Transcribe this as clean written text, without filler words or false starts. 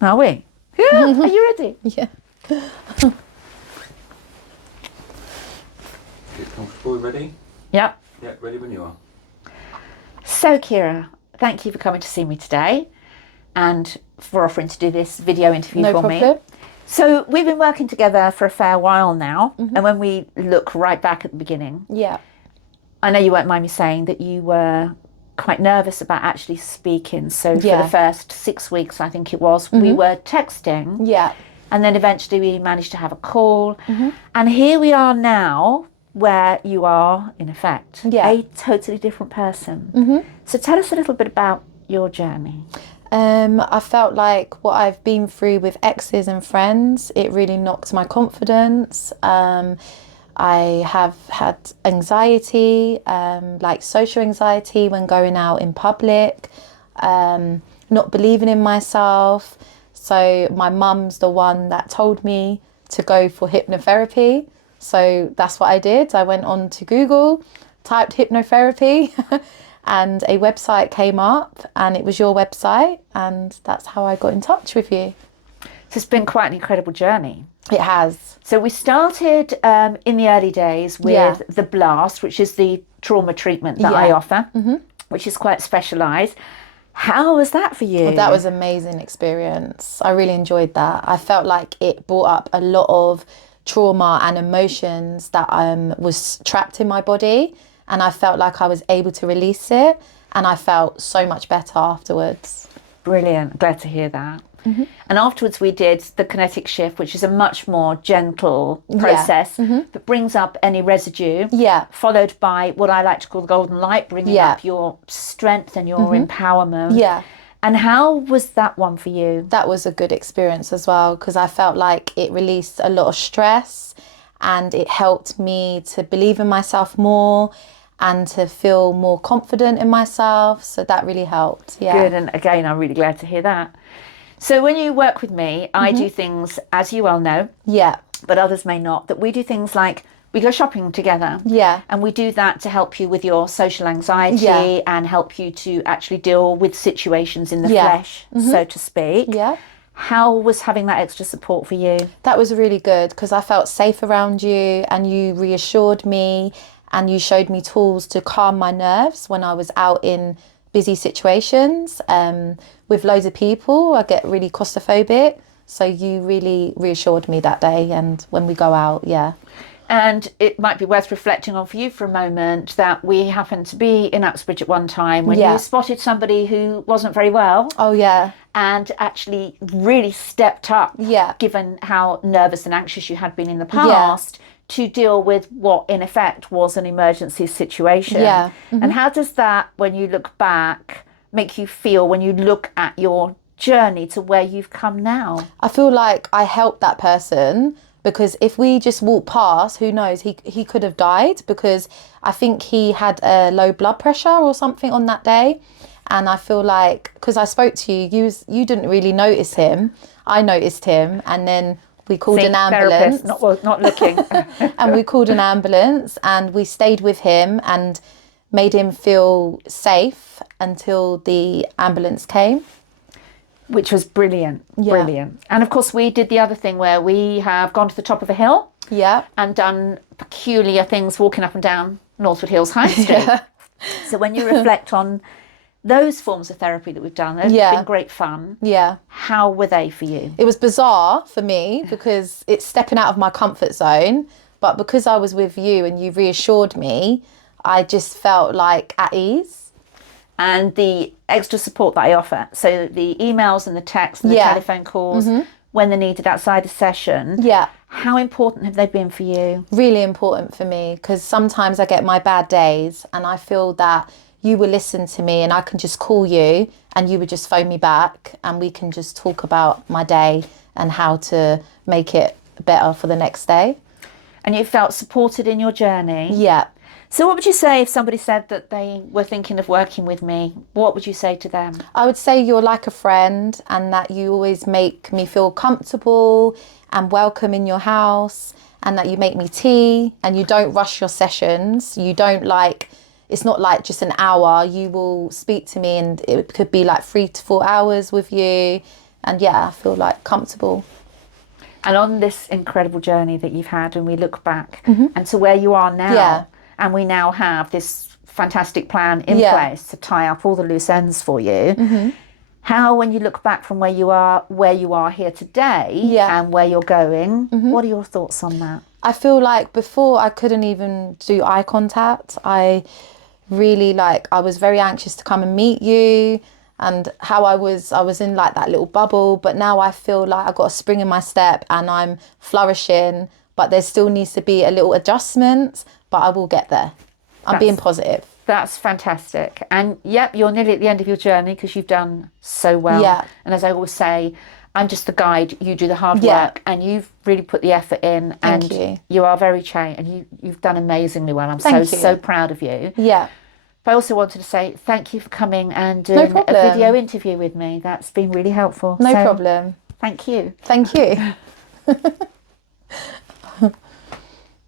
Are we? Yeah. Are you ready? Yeah. Get comfortable, ready? Yep. Yeah, ready when you are. So, Kira, thank you for coming to see me today and for offering to do this video interview No for problem. me. So, we've been working together for a fair while now. And when we look right back at the beginning, Yeah. I know you won't mind me saying that you were quite nervous about actually speaking. So, for Yeah. the first 6 weeks, I think it was, we were texting. Yeah. And then eventually we managed to have a call. And here we are now, where you are, in effect, Yeah. a totally different person. So tell us a little bit about your journey. I felt like what I've been through with exes and friends, it really knocked my confidence. I have had anxiety, like social anxiety when going out in public, not believing in myself. So my mum's the one that told me to go for hypnotherapy. So that's what I did. I went on to Google, typed hypnotherapy and a website came up and it was your website, and that's how I got in touch with you. So it's been quite an incredible journey. It has. So we started in the early days with the Blast, which is the trauma treatment that I offer, which is quite specialised. How was that for you? Well, that was an amazing experience. I really enjoyed that. I felt like it brought up a lot of trauma and emotions that was trapped in my body, and I felt like I was able to release it, and I felt so much better afterwards. Brilliant. Glad to hear that. And afterwards we did the kinetic shift, which is a much more gentle process that brings up any residue, followed by what I like to call the golden light, bringing up your strength and your empowerment. Yeah. And how was that one for you? That was a good experience as well, because I felt like it released a lot of stress and it helped me to believe in myself more and to feel more confident in myself. So that really helped. Yeah. Good. And again, I'm really glad to hear that. So when you work with me, I do things, as you well know, but others may not, that we do things like we go shopping together. Yeah. And we do that to help you with your social anxiety and help you to actually deal with situations in the flesh, so to speak. Yeah. How was having that extra support for you? That was really good, because I felt safe around you and you reassured me and you showed me tools to calm my nerves when I was out in busy situations with loads of people. I get really claustrophobic, so you really reassured me that day and when we go out. And it might be worth reflecting on for you for a moment that we happened to be in Uxbridge at one time when you spotted somebody who wasn't very well. Oh yeah. And actually really stepped up, given how nervous and anxious you had been in the past, to deal with what in effect was an emergency situation. And how does that, when you look back, make you feel when you look at your journey to where you've come now? I feel like I helped that person, because if we just walked past, who knows, he could have died, because I think he had a low blood pressure or something on that day. And I feel like, because I spoke to you, you didn't really notice him. I noticed him, and then we called an ambulance. Not looking. And we called an ambulance and we stayed with him and made him feel safe until the ambulance came. Which was brilliant. Brilliant. And of course we did the other thing where we have gone to the top of a hill and done peculiar things walking up and down Northwood Hills High Street. So when you reflect on those forms of therapy that we've done, they've been great fun. How were they for you? It was bizarre for me because it's stepping out of my comfort zone, but because I was with you and you reassured me, I just felt like at ease. And the extra support that I offer, so the emails and the texts and the telephone calls when they're needed outside the session, how important have they been for you? Really important for me, because sometimes I get my bad days and I feel that you will listen to me and I can just call you and you would just phone me back and we can just talk about my day and how to make it better for the next day. And you felt supported in your journey? Yeah. So what would you say if somebody said that they were thinking of working with me? What would you say to them? I would say you're like a friend and that you always make me feel comfortable and welcome in your house, and that you make me tea and you don't rush your sessions. You don't it's not like just an hour. You will speak to me and it could be like 3 to 4 hours with you, And yeah, I feel like comfortable. And on this incredible journey that you've had, and we look back and to where you are now, and we now have this fantastic plan in place to tie up all the loose ends for you. How, when you look back from where you are here today and where you're going, what are your thoughts on that? I feel like before I couldn't even do eye contact. I really I was very anxious to come and meet you, and how I was in like that little bubble, but now I feel like I've got a spring in my step and I'm flourishing, but there still needs to be a little adjustment, but I will get there. I'm being positive. That's fantastic. And yep, you're nearly at the end of your journey because you've done so well. Yeah. And as I always say, I'm just the guide, you do the hard work, and you've really put the effort in. Thank you. You are very trained, and you've done amazingly well. I'm so proud of you. Yeah. But I also wanted to say thank you for coming and doing a video interview with me. That's been really helpful. No problem. Thank you. Thank you.